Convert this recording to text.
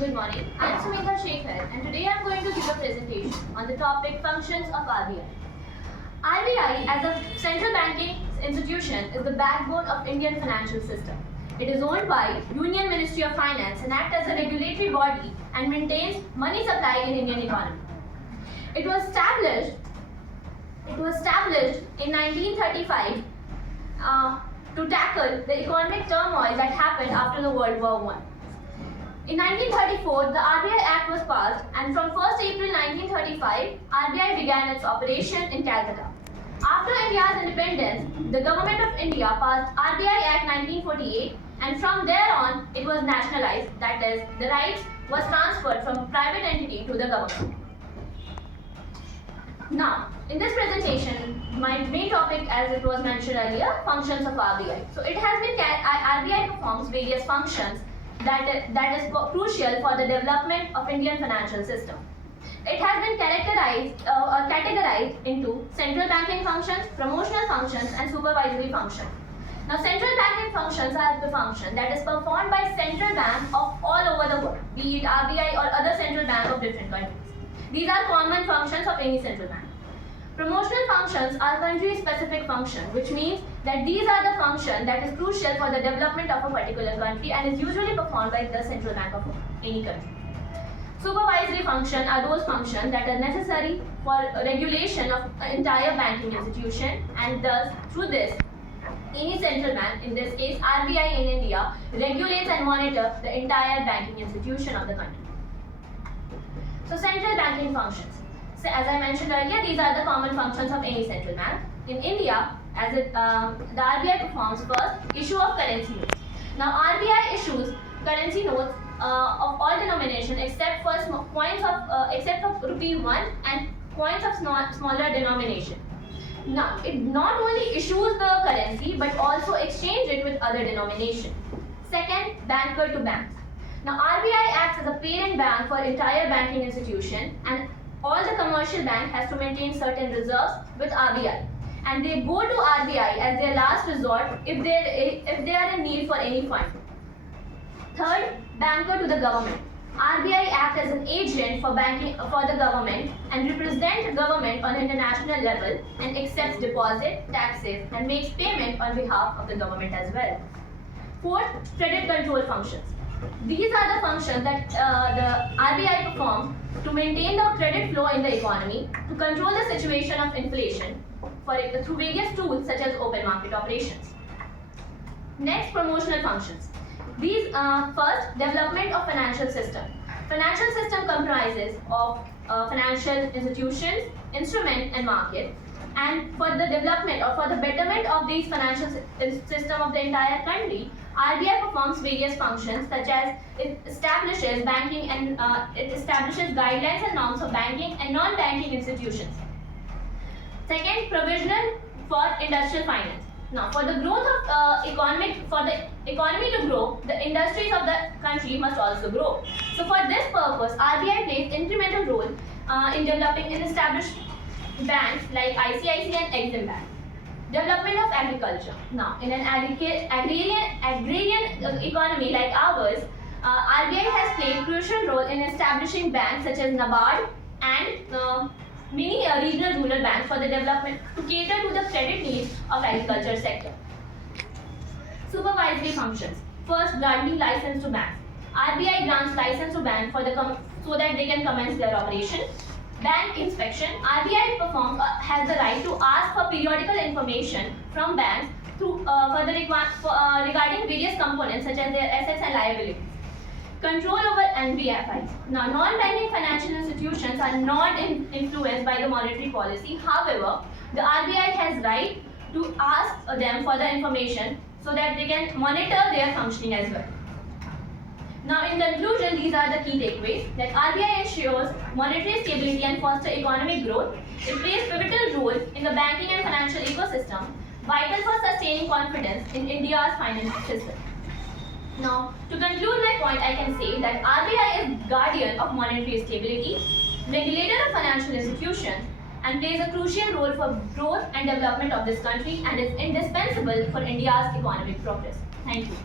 Good morning. I am Sumita Shekhar and today I am going to give a presentation on the topic functions of RBI. RBI as a central banking institution is the backbone of Indian financial system. It is owned by Union Ministry of Finance and acts as a regulatory body and maintains money supply in Indian economy. It was established in 1935 to tackle the economic turmoil that happened after the World War I. In 1934, the RBI Act was passed, and from 1st April 1935, RBI began its operation in Calcutta. After India's independence, the Government of India passed RBI Act 1948, and from there on, it was nationalized, that is, the rights was transferred from a private entity to the government. Now, in this presentation, my main topic, as it was mentioned earlier, functions of RBI. So, it has been RBI performs various functions that is crucial for the development of Indian financial system. It has been categorized into central banking functions, promotional functions, and supervisory functions. Now, central banking functions are the function that is performed by central bank of all over the world, be it RBI or other central bank of different countries. These are common functions of any central bank. Promotional functions are country-specific functions, which means that these are the functions that is crucial for the development of a particular country and is usually performed by the central bank of any country. Supervisory functions are those functions that are necessary for regulation of entire banking institution, and thus through this, any central bank, in this case RBI in India, regulates and monitor the entire banking institution of the country. So, central banking functions. So, as I mentioned earlier, these are the common functions of any central bank. In India, the RBI performs first issue of currency notes. Now, RBI issues currency notes of all denomination except for rupee 1 and coins of smaller denomination. Now, it not only issues the currency but also exchange it with other denomination. Second, banker to banks. Now, RBI acts as a parent bank for entire banking institution, and all the commercial bank has to maintain certain reserves with RBI, and they go to RBI as their last resort if they are in need for any fund. Third, banker to the government. RBI acts as an agent for the government and represents the government on international level and accepts deposit, taxes, and makes payment on behalf of the government as well. Fourth, credit control functions. These are the functions that the RBI performs to maintain the credit flow in the economy, to control the situation of inflation through various tools such as open market operations. Next, promotional functions. These first, development of financial system. Financial system comprises of financial institutions, instruments, and market. And for the development or for the betterment of these financial system of the entire country, RBI performs various functions such as it establishes banking and it establishes guidelines and norms for banking and non-banking institutions. Second, provisional for industrial finance. Now, for the growth of for the economy to grow, the industries of the country must also grow. So, for this purpose, RBI plays instrumental role in developing and established banks like ICICI and Exim Bank. Development of agriculture. Now, in an agrarian economy like ours, RBI has played crucial role in establishing banks such as NABARD and many regional rural banks for the development to cater to the credit needs of agriculture sector. Supervisory functions. First, granting license to banks. RBI grants license to banks so that they can commence their operation. Bank inspection. RBI has the right to ask for periodical information from banks regarding various components such as their assets and liabilities. Control over NBFIs. Now, non-banking financial institutions are not influenced by the monetary policy. However, the RBI has right to ask them for the information so that they can monitor their functioning as well. Now, in conclusion, these are the key takeaways that RBI ensures monetary stability and foster economic growth. It plays pivotal role in the banking and financial ecosystem, vital for sustaining confidence in India's financial system. Now, to conclude my point, I can say that RBI is guardian of monetary stability, regulator of financial institutions, and plays a crucial role for growth and development of this country and is indispensable for India's economic progress. Thank you.